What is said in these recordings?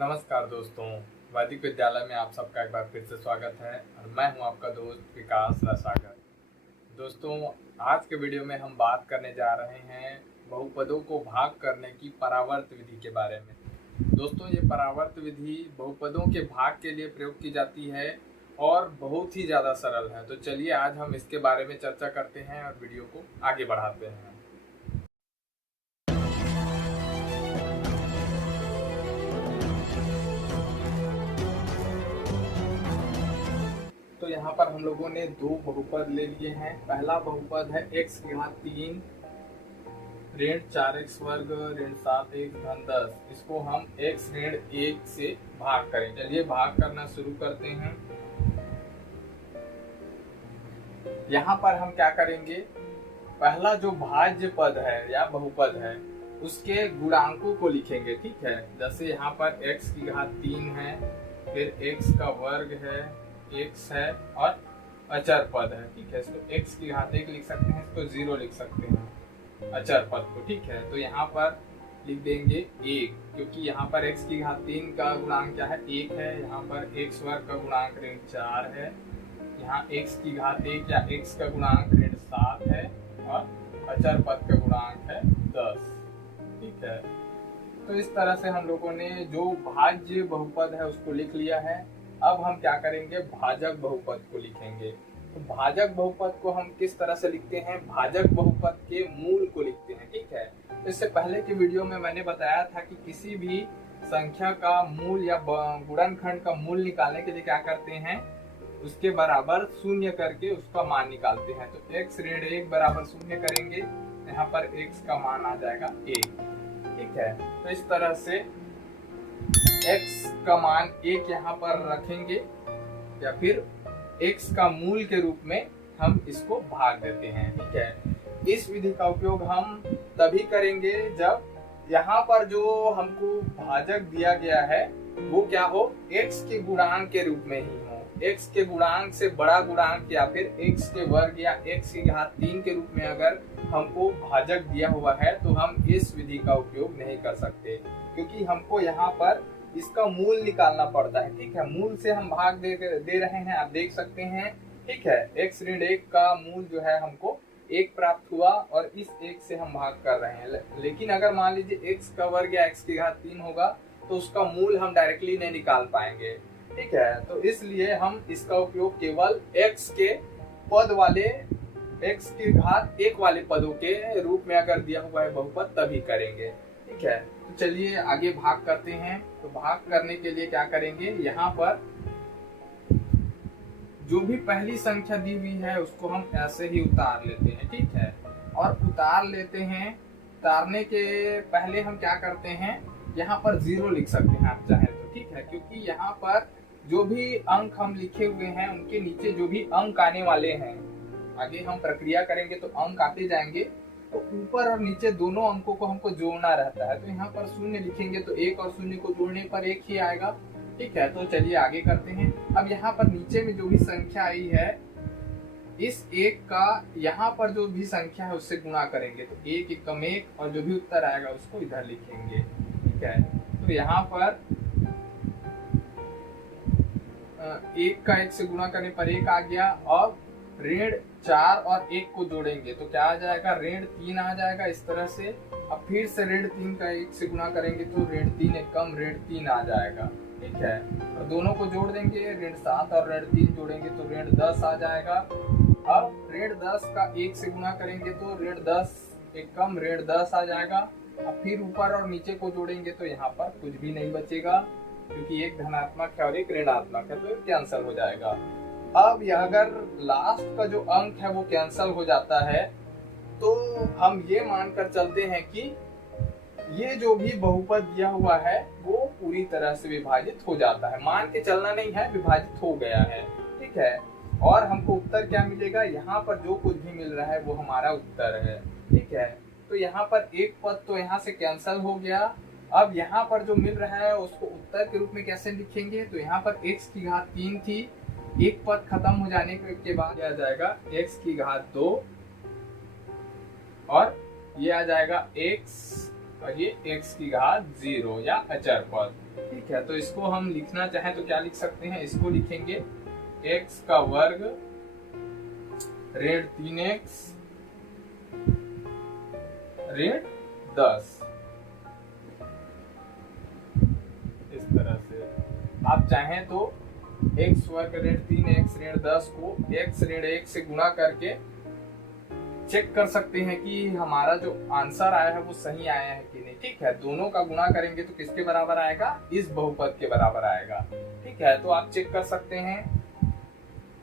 नमस्कार दोस्तों, वैदिक विद्यालय में आप सबका एक बार फिर से स्वागत है और मैं हूं आपका दोस्त विकास रसागर। दोस्तों, आज के वीडियो में हम बात करने जा रहे हैं बहुपदों को भाग करने की परावर्त विधि के बारे में। दोस्तों, ये परावर्त विधि बहुपदों के भाग के लिए प्रयोग की जाती है और बहुत ही ज़्यादा सरल है। तो चलिए आज हम इसके बारे में चर्चा करते हैं और वीडियो को आगे बढ़ाते हैं। तो यहाँ पर हम लोगों ने दो बहुपद ले लिए हैं। पहला बहुपद है x की घात 3 ऋण 4x वर्ग ऋण 7x धन 10। इसको हम x ऋण 1 से भाग करें। चलिए भाग करना शुरू करते हैं। यहाँ पर हम क्या करेंगे, पहला जो भाज्य पद है या बहुपद है उसके गुणांकों को लिखेंगे। ठीक है, जैसे यहाँ पर x की घात 3 है, फिर x का वर्ग है, x है और अचर पद है। ठीक है, इसको x की घात 1 लिख सकते हैं, इसको 0 लिख सकते हैं अचर पद को। ठीक है, तो यहाँ पर लिख देंगे 1, क्योंकि यहाँ पर x की घात 3 का गुणांक क्या है, 1 है। यहाँ पर x वर्ग का गुणांक ऋण 4 है। यहाँ x की घात 1 या x का गुणांक ऋण 7 है और अचर पद का गुणांक है 10। ठीक है, तो इस तरह से हम लोगों ने जो भाज्य बहुपद है उसको लिख लिया है। अब हम क्या करेंगे, भाजक बहुपद को लिखेंगे। तो भाजक बहुपद को हम किस तरह से लिखते हैं, भाजक बहुपद के मूल को लिखते हैं। ठीक है, तो इससे पहले के वीडियो में मैंने बताया था कि किसी भी संख्या का मूल या गुणनखंड का मूल निकालने के लिए क्या करते हैं, उसके बराबर शून्य करके उसका मान निकालते हैं। तो x ऋण 1 बराबर शून्य करेंगे, यहाँ पर x का मान आ जाएगा 1। ठीक है, तो इस तरह से x का मान 1 यहाँ पर रखेंगे या फिर x का मूल के रूप में हम इसको भाग देते हैं। ठीक है, इस विधि का उपयोग हम तभी करेंगे जब यहाँ पर जो हमको भाजक दिया गया है वो क्या हो, x के गुणांक के रूप में ही हो। x के गुणांक से बड़ा गुणांक या फिर x के वर्ग या x की घात 3 के रूप में अगर हमको भाजक दिया हुआ है तो हम इस विधि का उपयोग नहीं कर सकते, क्योंकि हमको यहाँ पर इसका मूल निकालना पड़ता है। ठीक है, मूल से हम भाग दे रहे हैं, आप देख सकते हैं। ठीक है, x ऋण 1 का मूल जो है हमको 1 प्राप्त हुआ और इस 1 से हम भाग कर रहे हैं। लेकिन अगर मान लीजिए x का वर्ग या x की घात 3 होगा तो उसका मूल हम डायरेक्टली नहीं निकाल पाएंगे। ठीक है, तो इसलिए हम इसका उपयोग केवल x के पद वाले, x की घात 1 वाले पदों के रूप में अगर दिया हुआ है बहुपद तभी करेंगे। ठीक है, तो चलिए आगे भाग करते हैं। तो भाग करने के लिए क्या करेंगे, यहाँ पर जो भी पहली संख्या दी हुई है उसको हम ऐसे ही उतार लेते हैं। ठीक है, और उतार लेते हैं। उतारने के पहले हम क्या करते हैं, यहाँ पर 0 लिख सकते हैं आप चाहें तो। ठीक है, क्योंकि यहाँ पर जो भी अंक हम लिखे हुए हैं उनके नीचे जो भी अंक आने वाले हैं, आगे हम प्रक्रिया करेंगे तो अंक आते जाएंगे, तो ऊपर और नीचे दोनों अंकों को हमको जोड़ना रहता है। तो यहाँ पर 0 लिखेंगे तो 1 और 0 को जोड़ने पर 1 ही आएगा। ठीक है, तो चलिए आगे करते हैं। अब यहाँ पर नीचे में जो भी संख्या आई है, इस 1 का यहाँ पर जो भी संख्या है उससे गुणा करेंगे तो 1 एकम 1 और जो भी उत्तर आएगा उसको इधर लिखेंगे। ठीक है, तो यहाँ पर 1 का 1 से गुणा करने पर 1 आ गया और ऋण 4 और 1 को जोड़ेंगे तो क्या आ जाएगा, ऋण 3 आ जाएगा इस तरह से। अब फिर से ऋण 3 का 1 से गुणा करेंगे तो ऋण 3 एकम ऋण 3 आ जाएगा। ठीक है, और दोनों को जोड़ देंगे, ऋण 7 और ऋण 3 जोड़ेंगे तो ऋण 10 आ जाएगा। अब ऋण 10 का 1 से गुणा करेंगे तो ऋण 10 एकम ऋण 10 आ जाएगा। अब फिर ऊपर और नीचे को जोड़ेंगे तो यहाँ पर कुछ भी नहीं बचेगा, क्योंकि एक धनात्मक है और एक ऋणात्मक है, तो कैंसिल हो जाएगा। अब यह अगर लास्ट का जो अंक है वो कैंसिल हो जाता है तो हम ये मानकर चलते हैं कि ये जो भी बहुपद दिया हुआ है वो पूरी तरह से विभाजित हो जाता है। मान के चलना नहीं है, विभाजित हो गया है। ठीक है, और हमको उत्तर क्या मिलेगा, यहाँ पर जो कुछ भी मिल रहा है वो हमारा उत्तर है। ठीक है, तो यहाँ पर एक पद तो यहाँ से कैंसिल हो गया। अब यहाँ पर जो मिल रहा है उसको उत्तर के रूप में कैसे लिखेंगे, तो यहाँ पर x की घात 3 थी, एक पद खत्म हो जाने के बाद आ जाएगा x की घात 2 और ये आ जाएगा x और ये x की घात 0 या अचर पद। ठीक है, तो इसको हम लिखना चाहें तो क्या लिख सकते हैं, इसको लिखेंगे x का वर्ग ऋण 3x ऋण 10। इस तरह से आप चाहें तो x वर्ग ऋण 3x ऋण 10 को x ऋण 1 से गुणा करके चेक कर सकते हैं कि हमारा जो आंसर आया है वो सही आया है कि नहीं। ठीक है, दोनों का गुणा करेंगे तो किसके बराबर आएगा, इस बहुपद के बराबर आएगा। ठीक है, तो आप चेक कर सकते हैं।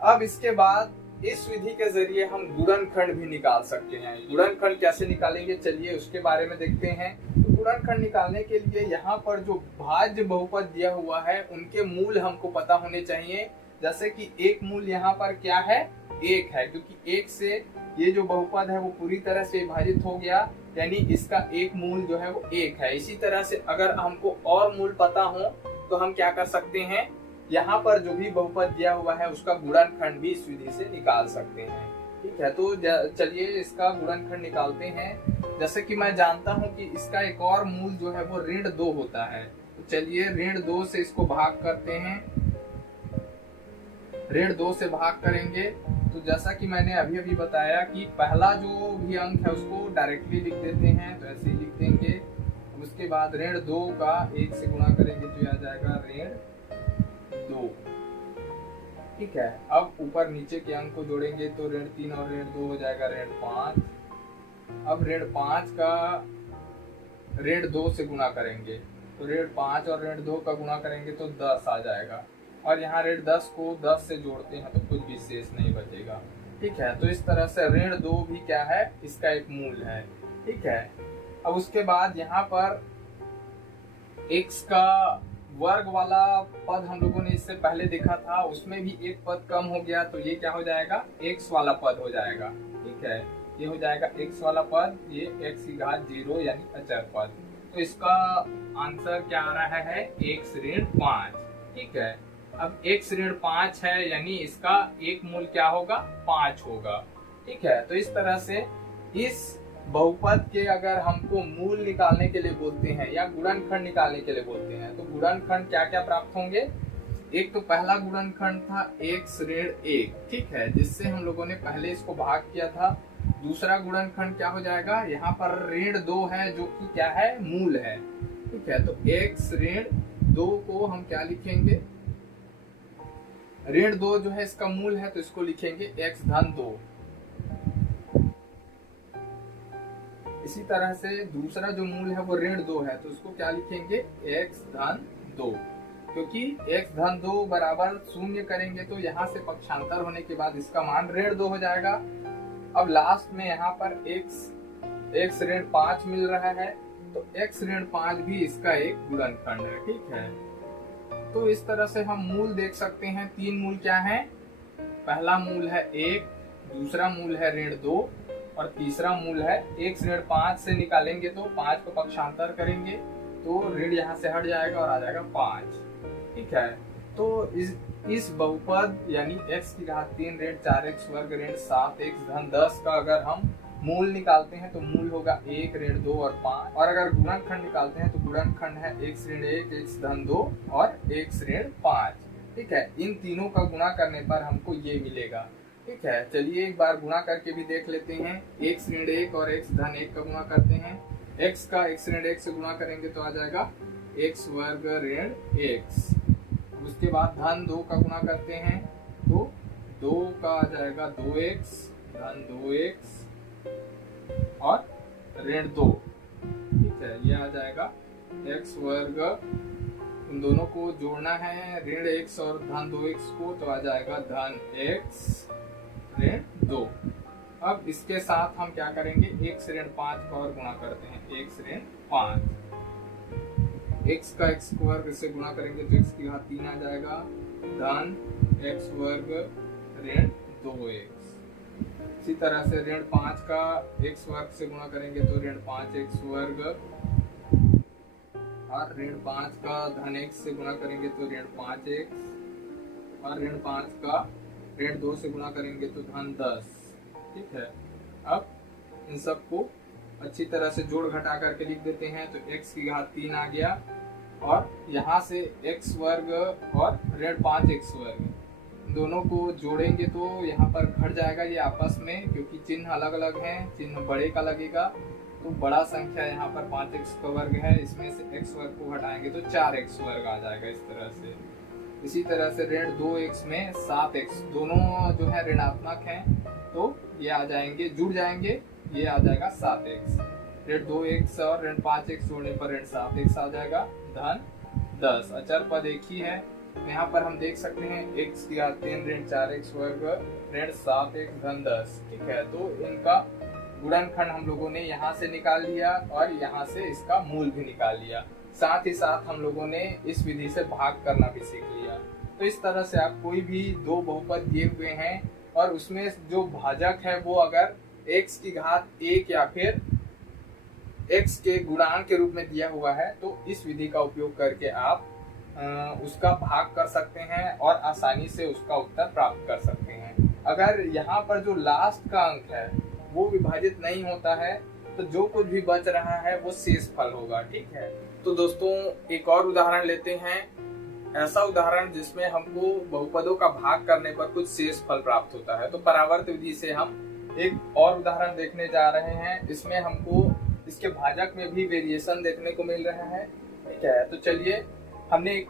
अब इसके बाद इस विधि के जरिए हम गुणनखंड भी निकाल सकते हैं। गुणनखंड कैसे निकालेंगे, चलिए उसके बारे में देखते हैं। तो गुणनखंड निकालने के लिए यहाँ पर जो भाज्य बहुपद दिया हुआ है उनके मूल हमको पता होने चाहिए। जैसे कि एक मूल यहाँ पर क्या है, एक है, क्योंकि एक से ये जो बहुपद है वो पूरी तरह से विभाजित हो गया, यानी इसका एक मूल जो है वो एक है। इसी तरह से अगर हमको और मूल पता हो तो हम क्या कर सकते हैं, यहाँ पर जो भी बहुपद दिया हुआ है उसका गुणनखंड भी इस विधि से निकाल सकते हैं। ठीक है, तो चलिए इसका गुणनखंड निकालते हैं। जैसे कि मैं जानता हूँ कि इसका एक और मूल जो है वो ऋण 2 होता है, तो चलिए ऋण 2 से इसको भाग करते हैं। ऋण 2 से भाग करेंगे तो जैसा कि मैंने अभी अभी बताया कि पहला जो भी अंक है उसको डायरेक्टली लिख देते हैं, तो ऐसे ही लिख देंगे। उसके बाद ऋण 2 का 1 से गुणा करेंगे तो यह आ जाएगा ऋण 2। ठीक है, अब ऊपर नीचे के अंक को जोड़ेंगे तो ऋण 3 और ऋण 2 हो जाएगा ऋण 5। अब ऋण 5 का ऋण 2 से गुणा करेंगे तो ऋण 5 और ऋण 2 का गुणा करेंगे तो 10 आ जाएगा। और यहाँ ऋण 10 को 10 से जोड़ते हैं तो कुछ भी शेष नहीं बचेगा। ठीक है, तो इस तरह से ऋण 2 भी क्या है, इसका एक मूल है। ठीक है, अब उसके बाद यहाँ पर x का वर्ग वाला पद हम लोगों ने इससे पहले देखा था, उसमें भी एक पद कम हो गया, तो ये क्या हो जाएगा, x वाला पद हो जाएगा। ठीक है, ये हो जाएगा x वाला पद, ये x की घात 0 यानी अचर पद। तो इसका आंसर क्या आ रहा है, x ऋण 5। ठीक है, अब x ऋण 5 है यानी इसका एक मूल क्या होगा, 5 होगा। ठीक है, तो इस तरह से इस बहुपद के अगर हमको मूल निकालने के लिए बोलते हैं या गुणनखंड निकालने के लिए बोलते हैं तो गुणनखंड क्या क्या प्राप्त होंगे। एक तो पहला गुणनखंड था x ऋण 1, ठीक है, जिससे हम लोगों ने पहले इसको भाग किया था। दूसरा गुणनखंड क्या हो जाएगा, यहाँ पर ऋण 2 है जो कि क्या है, मूल है। ठीक है, तो x ऋण 2 को हम क्या लिखेंगे, ऋण 2 जो है इसका मूल है तो इसको लिखेंगे x धन 2। इसी तरह से दूसरा जो मूल है वो ऋण 2 है तो उसको क्या लिखेंगे, x धन 2, क्योंकि x धन 2 बराबर 0 करेंगे तो यहाँ से पक्षांतर होने के बाद इसका मान ऋण 2 हो जाएगा। अब लास्ट में यहाँ पर x ऋण 5 मिल रहा है तो x ऋण 5 भी इसका एक गुणनखंड है। ठीक है, तो इस तरह से हम मूल देख सकते हैं। 3 मूल क्या है, पहला मूल है 1, दूसरा मूल है ऋण 2 और तीसरा मूल है x ऋण 5 से निकालेंगे तो 5 को पक्षांतर करेंगे तो ऋण यहाँ से हट जाएगा और आ जाएगा 5। ठीक है, तो इस बहुपद यानी x की घात 3 ऋण 4x वर्ग ऋण 7x धन 10 का अगर हम मूल निकालते हैं तो मूल होगा 1 ऋण 2 और 5, और अगर गुणनखंड निकालते हैं तो गुणनखंड है x ऋण 1 x धन 2 और x ऋण 5। ठीक है, इन तीनों का गुणा करने पर हमको ये मिलेगा। ठीक है, चलिए एक बार गुणा करके भी देख लेते हैं। x ऋण 1 और x धन 1 का गुणा करते हैं। x का x ऋण 1 से गुणा करेंगे तो आ जाएगा x वर्ग ऋण x। उसके बाद धन 2 का गुणा करते हैं तो 2 का आ जाएगा 2x धन 2x और ऋण 2। ठीक है, ये आ जाएगा x वर्ग, उन दोनों को जोड़ना है ऋण x और धन 2x को, तो आ जाएगा धन x ऋण 2। अब इसके साथ हम क्या करेंगे, x ऋण 5 का और गुणा करते हैं, x ऋण 5। x का x वर्ग से गुणा करेंगे तो x की घात 3 आ जाएगा धन x वर्ग ऋण 2x। इसी तरह से ऋण 5 का x वर्ग से गुणा करेंगे तो ऋण 5x वर्ग, और ऋण 5 का धन x से गुणा करेंगे तो ऋण 5x, और ऋण 5 का ऋण 2 से गुणा करेंगे तो धन 10। ठीक है, अब इन सबको अच्छी तरह से जोड़ घटा करके लिख देते हैं तो x की घात 3 आ गया और यहाँ से x वर्ग और ऋण 5x वर्ग दोनों को जोड़ेंगे तो यहाँ पर घट जाएगा ये आपस में, क्योंकि चिन्ह अलग अलग हैं, चिन्ह बड़े का लगेगा तो बड़ा संख्या यहाँ पर 5x का वर्ग है, इसमें से x वर्ग को हटाएंगे तो 4x वर्ग आ जाएगा इस तरह से। इसी तरह से ऋण 2x में 7x दोनों जो है ऋणात्मक हैं तो ये आ जाएंगे, जुड़ जाएंगे, ये आ जाएगा 7x। ऋण 2x और ऋण 5x जोड़ने पर ऋण 7x आ जाएगा, धन 10। अचर पद एक ही है, यहाँ पर हम देख सकते हैं x की घात 3 ऋण 4x वर्ग ऋण 7x धन 10। ठीक है, तो इनका गुणनखंड हम लोगों ने यहाँ से निकाल लिया और यहाँ से इसका मूल भी निकाल लिया। साथ ही साथ हम लोगों ने इस विधि से भाग करना भी सीख लिया। तो इस तरह से आप कोई भी दो बहुपद दिए हुए हैं और उसमें जो भाजक है वो अगर x की घात 1 या फिर x के गुणांक के रूप में दिया हुआ है तो इस विधि का उपयोग करके आप उसका भाग कर सकते हैं और आसानी से उसका उत्तर प्राप्त कर सकते हैं। अगर यहाँ पर जो लास्ट का अंक है वो विभाजित नहीं होता है तो जो कुछ भी बच रहा है वो शेष फल होगा। ठीक है, तो दोस्तों एक और उदाहरण लेते हैं, ऐसा उदाहरण जिसमें हमको बहुपदों का भाग करने पर कुछ शेष फल प्राप्त होता है। तो परावर्त विधि से हम एक और उदाहरण देखने जा रहे हैं, इसमें हमको इसके भाजक में भी वेरिएशन देखने को मिल रहा है। ठीक है, तो चलिए हमने एक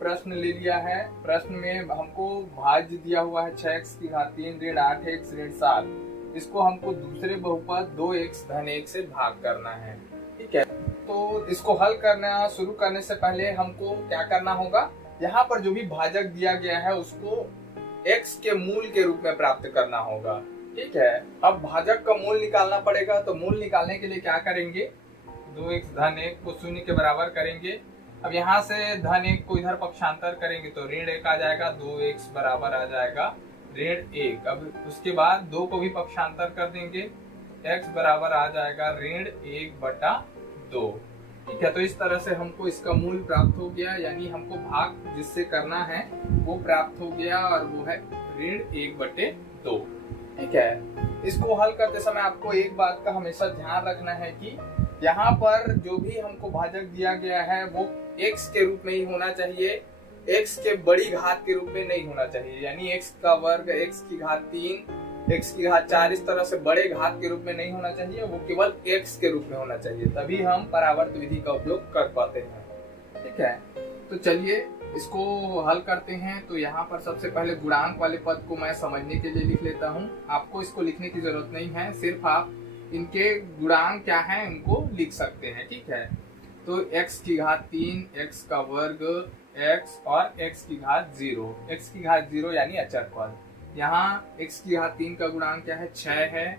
प्रश्न ले लिया है। प्रश्न में हमको भाज्य दिया हुआ है 6x की घात 3 ऋण 8x ऋण 7। इसको हमको दूसरे बहुपद 2x धन 1 से भाग करना है। ठीक है, तो इसको हल करना शुरू करने से पहले हमको क्या करना होगा, यहाँ पर जो भी भाजक दिया गया है उसको x के मूल के रूप में प्राप्त करना होगा। ठीक है, अब भाजक का मूल निकालना पड़ेगा। तो मूल निकालने के लिए क्या करेंगे, 2x धन 1 को 0 के बराबर करेंगे। अब यहाँ से धन 1 को इधर पक्षांतर करेंगे तो ऋण 1 आ जाएगा, 2x बराबर आ जाएगा ऋण 1। अब उसके बाद 2 को भी पक्षांतर कर देंगे, x बराबर आ जाएगा ऋण 1/2। ठीक है, तो इस तरह से हमको इसका मूल प्राप्त हो गया, यानी हमको भाग जिससे करना है वो प्राप्त हो गया और वो है ऋण 1/2। ठीक है, इसको हल करते समय आपको एक बात का हमेशा ध्यान रखना है कि यहाँ पर जो भी हमको भाजक दिया गया है वो x के रूप में ही होना चाहिए, x के बड़ी घात के रूप में नहीं होना चाहिए। यानी x का वर्ग, x की घात 3, x की घात 4 इस तरह से बड़े घात के रूप में नहीं होना चाहिए, वो केवल x के रूप में होना चाहिए, तभी हम परावर्त विधि का उपयोग कर पाते हैं। ठीक है, तो चलिए इसको हल करते हैं। तो यहाँ पर सबसे पहले गुणांक वाले पद को मैं समझने के लिए लिख लेता हूँ। आपको इसको लिखने की जरूरत नहीं है, सिर्फ आप इनके गुणांक क्या हैं उनको लिख सकते हैं। ठीक है, तो x की घात 3, x का वर्ग x और x की घात 0, x की घात 0 यानी अचर पद। यहाँ x की घात 3 का गुणांक क्या है, 6 है।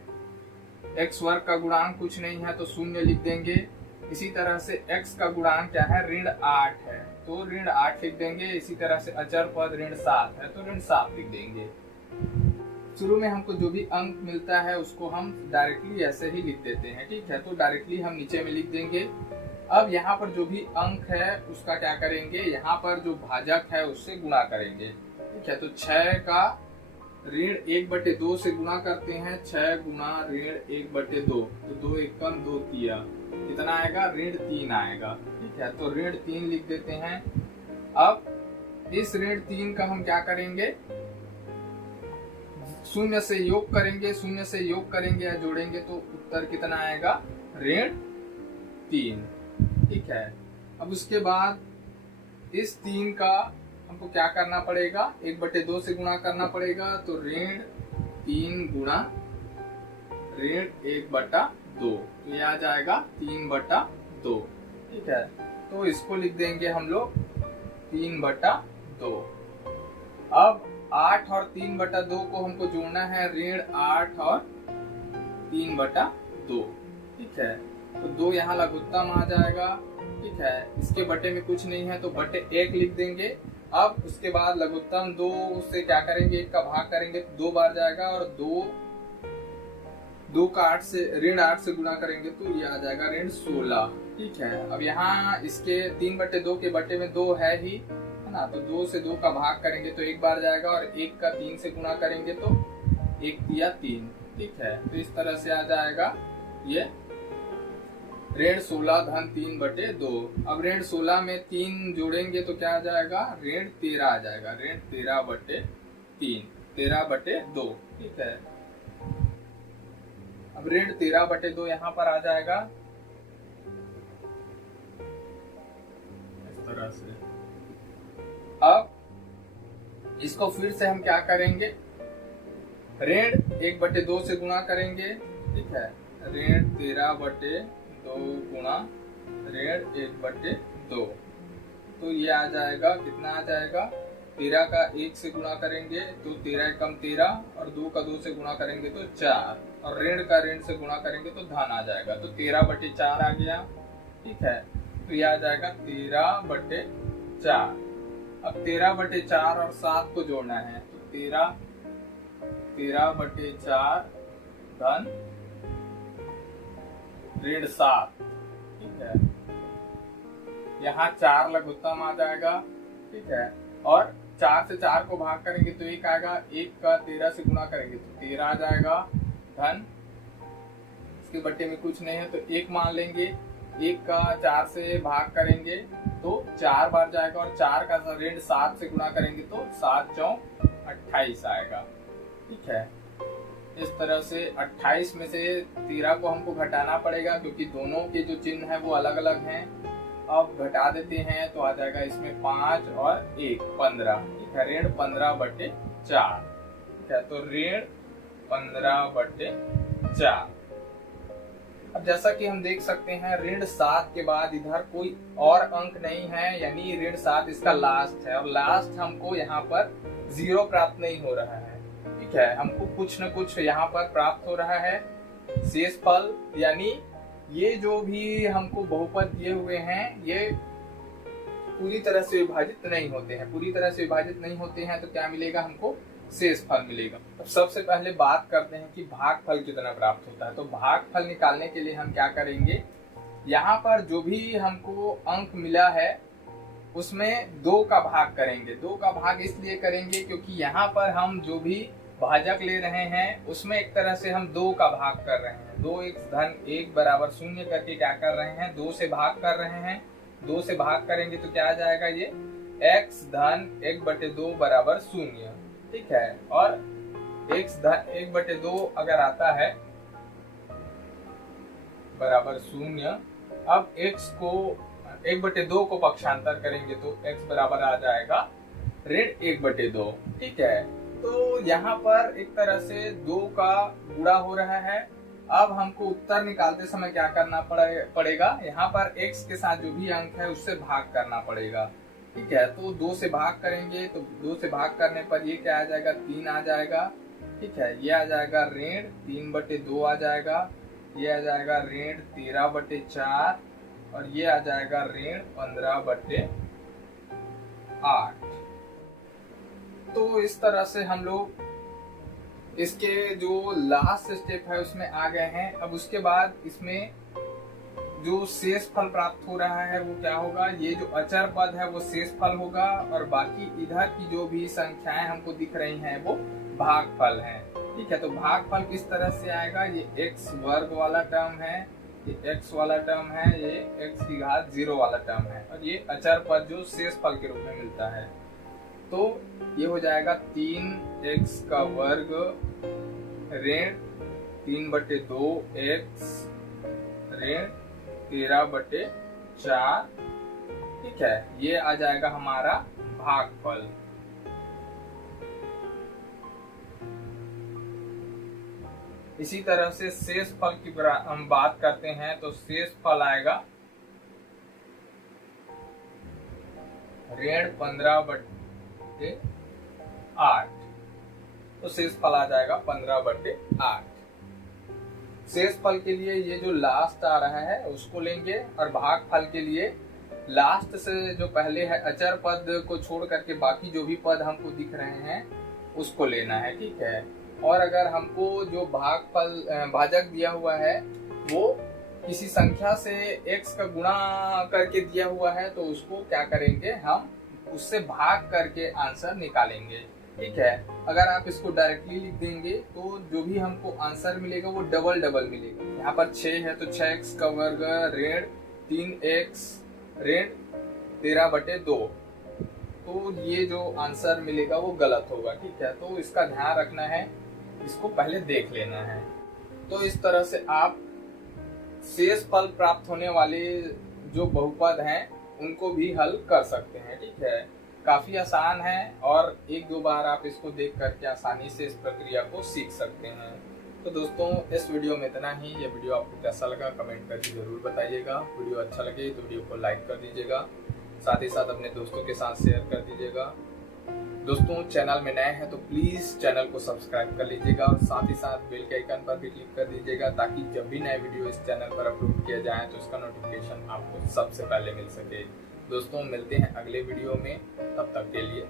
x वर्ग का गुणांक कुछ नहीं है तो 0 लिख देंगे। इसी तरह से x का गुणांक क्या है, ऋण 8 है तो ऋण 8 लिख देंगे। इसी तरह से अचर पद ऋण 7 है तो ऋण 7 लिख देंगे। शुरू में हमको जो भी अंक मिलता है उसको हम डायरेक्टली ऐसे ही लिख देते हैं। ठीक है, तो डायरेक्टली हम नीचे में लिख देंगे। अब यहाँ पर जो भी अंक है उसका क्या करेंगे, यहाँ पर जो भाजक है उससे गुणा करेंगे। ठीक है, तो 6 का ऋण 1/2 से गुणा करते हैं, 6 गुणा ऋण 1/2 तो 2 एकम 2 तिया कितना आएगा, ऋण 3 आएगा। ठीक है, तो ऋण 3 लिख देते हैं। अब इस ऋण 3 का हम क्या करेंगे, शून्य से योग करेंगे, शून्य से योग करेंगे या जोड़ेंगे तो उत्तर कितना आएगा, ऋण 3। ठीक है, अब उसके बाद इस 3 का हमको क्या करना पड़ेगा, 1/2 से गुणा करना पड़ेगा तो ऋण 3 गुणा ऋण 1/2 तो ये आ जाएगा 3/2। ठीक है, तो इसको लिख देंगे हम लोग 3/2। अब 8 और 3/2 को हमको जोड़ना है, ऋण 8 और 3/2। ठीक है, तो 2 यहाँ लघुत्तम आ जाएगा। ठीक है, इसके बटे में कुछ नहीं है तो बटे 1 लिख देंगे। अब उसके बाद लघुत्तम 2 से क्या करेंगे, 1 का भाग करेंगे तो 2 बार जाएगा और 2 का 8 से ऋण 8 से गुणा करेंगे तो ये आ जाएगा ऋण 16। ठीक है, अब यहाँ इसके 3/2 के बटे में 2 है ही, है ना, तो 2 से 2 का भाग करेंगे तो 1 बार जाएगा और 1 का 3 से गुणा करेंगे तो 1 तिया 3। ठीक है, तो इस तरह से आ जाएगा ये ऋण 16 धन 3/2। अब ऋण 16 में 3 जोड़ेंगे तो क्या आ जाएगा, ऋण 13 आ जाएगा। ऋण 13/3, 13/2, ठीक है। अब ऋण 13/2 यहाँ पर आ जाएगा इस तरह से। अब इसको फिर से हम क्या करेंगे, ऋण 1/2 से गुणा करेंगे, ठीक है। ऋण 13/2 गुणा ऋण 1/2, तो ये आ जाएगा, कितना आ जाएगा, 13 का 1 से गुणा करेंगे तो 13 कम 13, और 2 का 2 से गुणा करेंगे तो 4, और ऋण का ऋण से गुणा करेंगे तो धन आ जाएगा। तो 13/4 आ गया, ठीक है। तो ये आ जाएगा 13/4। अब 13/4 और 7 को जोड़ना है, तो 13/4 धन ऋण 7, ठीक है। यहाँ 4 लघुत्तम आ जाएगा, ठीक है। और 4 से 4 को भाग करेंगे तो 1 आएगा, 1 का 13 से गुणा करेंगे तो 13 आ जाएगा, धन इसके बट्टे में कुछ नहीं है तो 1 मान लेंगे। 1 का 4 से भाग करेंगे तो 4 बार जाएगा, और 4 का ऋण 7 से गुणा करेंगे तो 7 चौक 28 आएगा, ठीक है। इस तरह से 28 में से 13 को हमको घटाना पड़ेगा, क्योंकि दोनों के जो चिन्ह है वो अलग अलग हैं। अब घटा देते हैं तो आ जाएगा इसमें 5 और 1 15, ठीक है। ऋण 15/4, ठीक है। तो ऋण 15/4। अब जैसा कि हम देख सकते हैं, ऋण 7 के बाद इधर कोई और अंक नहीं है, यानी ऋण 7 इसका लास्ट है, और लास्ट हमको यहाँ पर 0 प्राप्त नहीं हो रहा है, ठीक है। हमको कुछ न कुछ यहाँ पर प्राप्त हो रहा है शेष फल, यानी ये जो भी हमको बहुपद दिए हुए हैं ये पूरी तरह से विभाजित नहीं होते हैं। पूरी तरह से विभाजित नहीं होते हैं तो क्या मिलेगा, हमको शेष फल मिलेगा। अब सबसे पहले बात करते हैं कि भागफल कितना प्राप्त होता है। तो भागफल निकालने के लिए हम क्या करेंगे, यहाँ पर जो भी हमको अंक मिला है उसमें 2 का भाग करेंगे। 2 का भाग इसलिए करेंगे क्योंकि यहाँ पर हम जो भी भाजक ले रहे हैं उसमें एक तरह से हम 2 का भाग कर रहे हैं। 2x धन 1 बराबर 0 करके क्या कर रहे हैं, 2 से भाग कर रहे हैं। 2 से भाग करेंगे तो क्या आ जाएगा, ये x धन 1/2 बराबर 0, ठीक है। और x धन 1/2 अगर आता है बराबर 0, अब x को 1/2 को पक्षांतर करेंगे तो x बराबर आ जाएगा ऋण 1/2, ठीक है। तो यहाँ पर एक तरह से 2 का गुणा हो रहा है। अब हमको उत्तर निकालते समय क्या करना पड़ेगा, यहाँ पर x के साथ जो भी अंक है उससे भाग करना पड़ेगा, ठीक है। तो 2 से भाग करेंगे तो 2 से भाग करने पर ये क्या आ जाएगा, 3 आ जाएगा, ठीक है। ये आ जाएगा ऋण 3/2 आ जाएगा, ये आ जाएगा ऋण 13/4, और ये आ जाएगा ऋण 15/8। तो इस तरह से हम लोग इसके जो लास्ट स्टेप है उसमें आ गए हैं। अब उसके बाद इसमें जो शेष फल प्राप्त हो रहा है वो क्या होगा, ये जो अचर पद है वो शेष फल होगा, और बाकी इधर की जो भी संख्याएं हमको दिख रही हैं वो भागफल हैं, ठीक है। तो भागफल किस तरह से आएगा, ये x वर्ग वाला टर्म है, ये x वाला टर्म है, ये x की घात 0 वाला टर्म है, और ये अचर पद जो शेष फल के रूप में मिलता है। तो ये हो जाएगा 3x का वर्ग ऋण 3/2x ऋण 13/4, ठीक है। ये आ जाएगा हमारा भागफल। इसी तरह से शेष फल की हम बात करते हैं तो शेष फल आएगा ऋण 15/8, तो शेष फल आ जाएगा 15/8। शेष फल के लिए ये जो लास्ट आ रहा है उसको लेंगे, और भागफल के लिए लास्ट से जो पहले है अचर पद को छोड़ करके बाकी जो भी पद हमको दिख रहे हैं उसको लेना है, ठीक है। और अगर हमको जो भागफल भाजक दिया हुआ है वो किसी संख्या से x का गुणा करके दिया हुआ है तो उसको क्या करेंगे, हम उससे भाग करके आंसर निकालेंगे। ठीक है। अगर आप इसको डायरेक्टली लिख देंगे तो जो भी हमको आंसर मिलेगा वो डबल डबल मिलेगा। यहाँ पर 6 है तो 6x का वर्ग ऋण 3x ऋण 13/2, तो ये जो आंसर मिलेगा वो गलत होगा। ठीक है, तो इसका ध्यान रखना है, इसको पहले देख लेना है। तो इस तरह से आप शेष फल प्राप्त होने वाले जो बहुपद हैं उनको भी हल कर सकते हैं। ठीक है, काफी आसान है और एक दो बार आप इसको देख करके आसानी से इस प्रक्रिया को सीख सकते हैं। तो दोस्तों इस वीडियो में इतना ही। ये वीडियो आपको कैसा लगा कमेंट करके जरूर बताइएगा। वीडियो अच्छा लगे तो वीडियो को लाइक कर दीजिएगा, साथ ही साथ अपने दोस्तों के साथ शेयर कर दीजिएगा। दोस्तों चैनल में नए हैं तो प्लीज चैनल को सब्सक्राइब कर लीजिएगा और साथ ही साथ बेल के आइकन पर भी क्लिक कर दीजिएगा, ताकि जब भी नए वीडियो इस चैनल पर अपलोड किया जाए तो उसका नोटिफिकेशन आपको सबसे पहले मिल सके। दोस्तों मिलते हैं अगले वीडियो में, तब तक के लिए